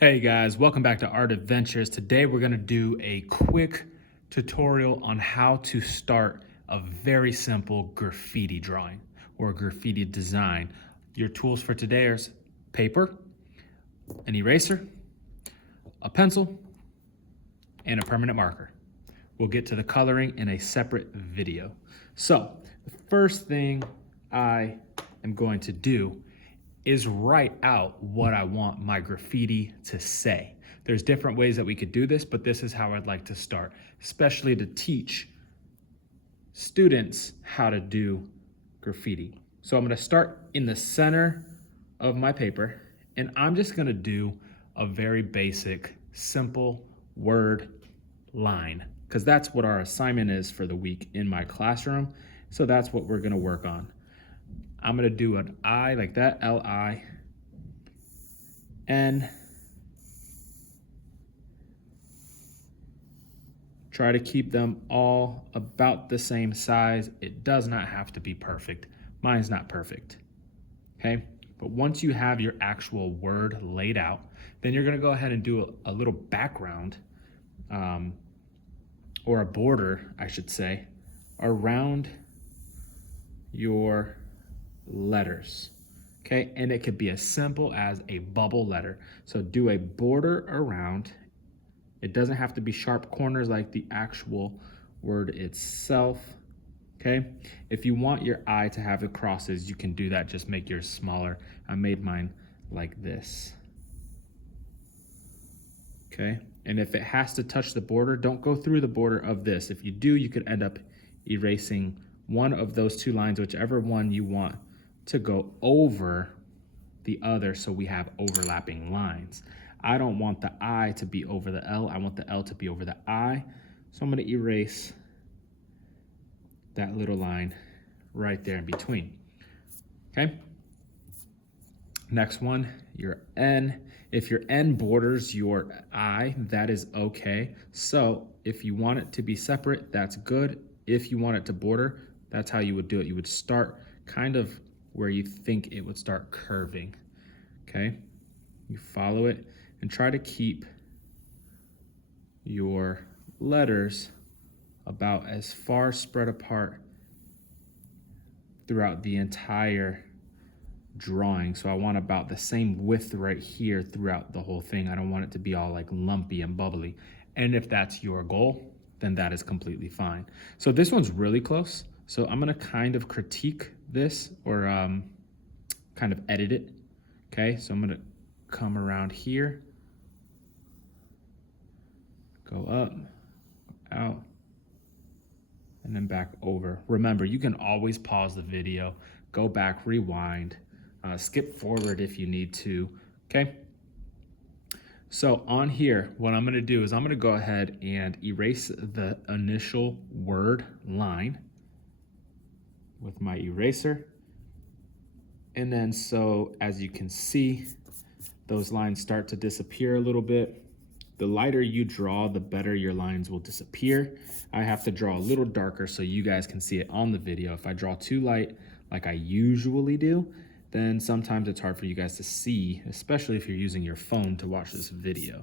Hey guys, welcome back to Art Adventures. Today we're going to do a quick tutorial on how to start a very simple graffiti drawing or graffiti design. Your tools for today are paper, an eraser, a pencil, and a permanent marker. We'll get to the coloring in a separate video. So the first thing I am going to do is write out what I want my graffiti to say. There's different ways that we could do this, but this is how I'd like to start, especially to teach students how to do graffiti. So I'm gonna start in the center of my paper, and I'm just gonna do a very basic, simple word line, because that's what our assignment is for the week in my classroom. So that's what we're gonna work on. I'm gonna do an I like that, L-I, N. Try to keep them all about the same size. It does not have to be perfect. Mine's not perfect, okay? But once you have your actual word laid out, then you're gonna go ahead and do a little background, or a border, I should say, around your letters, okay? And it could be as simple as a bubble letter. So do a border around. It doesn't have to be sharp corners like the actual word itself, okay? If you want your I to have the crosses, you can do that. Just make yours smaller. I made mine like this, okay? And if it has to touch the border, don't go through the border of this. If you do, you could end up erasing one of those two lines, whichever one you want to go over the other, so we have overlapping lines. I don't want the I to be over the L. I want the L to be over the I. So I'm going to erase that little line right there in between. Okay. Next one, your N. If your N borders your I, that is okay. So if you want it to be separate, that's good. If you want it to border, that's how you would do it. You would start kind of where you think it would start curving, okay? You follow it and try to keep your letters about as far spread apart throughout the entire drawing. So I want about the same width right here throughout the whole thing. I don't want it to be all like lumpy and bubbly. And if that's your goal, then that is completely fine. So this one's really close. So I'm gonna kind of critique this, or kind of edit it, okay? So I'm gonna come around here, go up, out, and then back over. Remember, you can always pause the video, go back, rewind, skip forward if you need to, okay? So on here, what I'm gonna do is I'm gonna go ahead and erase the initial word line with my eraser. And then, so as you can see, those lines start to disappear a little bit. The lighter you draw, the better your lines will disappear. I have to draw a little darker so you guys can see it on the video. If I draw too light, like I usually do, then sometimes it's hard for you guys to see, especially if you're using your phone to watch this video.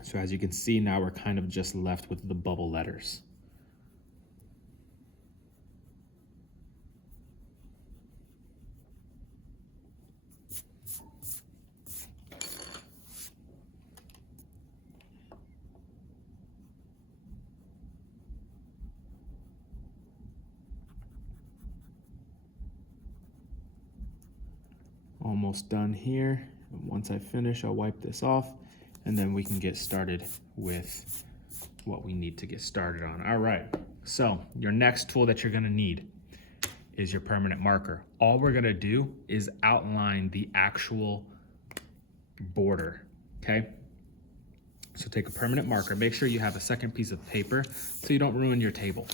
So as you can see, now we're kind of just left with the bubble letters. Almost done here. Once I finish, I'll wipe this off, and then we can get started with what we need to get started on. All right, so your next tool that you're gonna need is your permanent marker. All we're gonna do is outline the actual border, okay? So take a permanent marker. Make sure you have a second piece of paper so you don't ruin your table.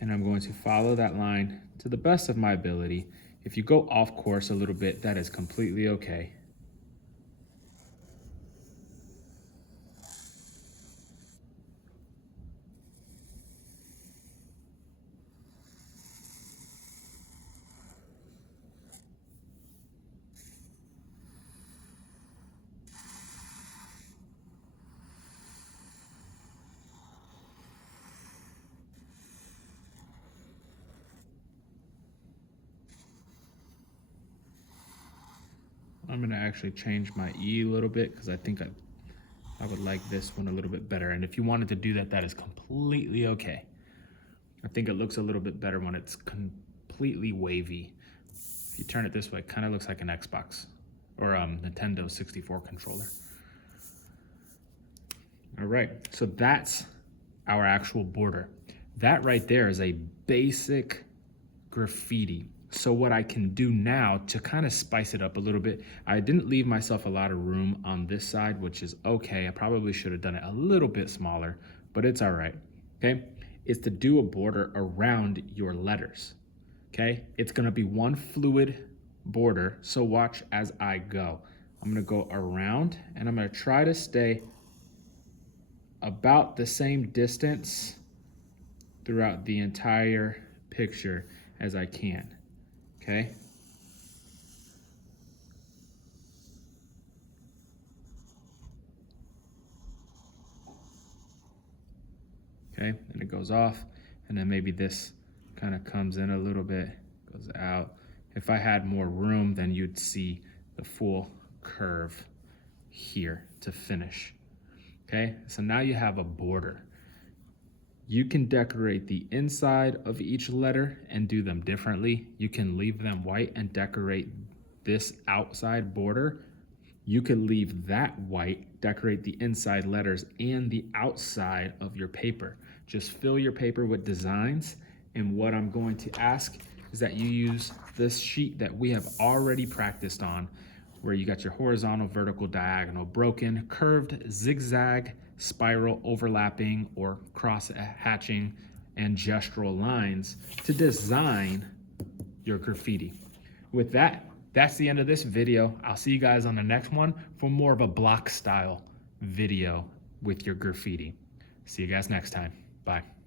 And I'm going to follow that line to the best of my ability. If you go off course a little bit, that is completely okay. I'm gonna actually change my E a little bit because I think I would like this one a little bit better. And if you wanted to do that, that is completely okay. I think it looks a little bit better when it's completely wavy. If you turn it this way, it kind of looks like an Xbox or Nintendo 64 controller. All right, so that's our actual border. That right there is a basic graffiti. So what I can do now to kind of spice it up a little bit, I didn't leave myself a lot of room on this side, which is okay. I probably should have done it a little bit smaller, but it's all right, okay? Is to do a border around your letters, okay? It's gonna be one fluid border, so watch as I go. I'm gonna go around and I'm gonna try to stay about the same distance throughout the entire picture as I can, okay? Okay, and it goes off, and then maybe this kind of comes in a little bit, goes out. If I had more room, then you'd see the full curve here to finish. Okay, so now you have a border. You can decorate the inside of each letter and do them differently. You can leave them white and decorate this outside border. You can leave that white, decorate the inside letters and the outside of your paper. Just fill your paper with designs. And what I'm going to ask is that you use this sheet that we have already practiced on, where you got your horizontal, vertical, diagonal, broken, curved, zigzag, spiral, overlapping, or cross hatching and gestural lines to design your graffiti. With that, that's the end of this video. I'll see you guys on the next one for more of a block style video with your graffiti. See you guys next time. Bye.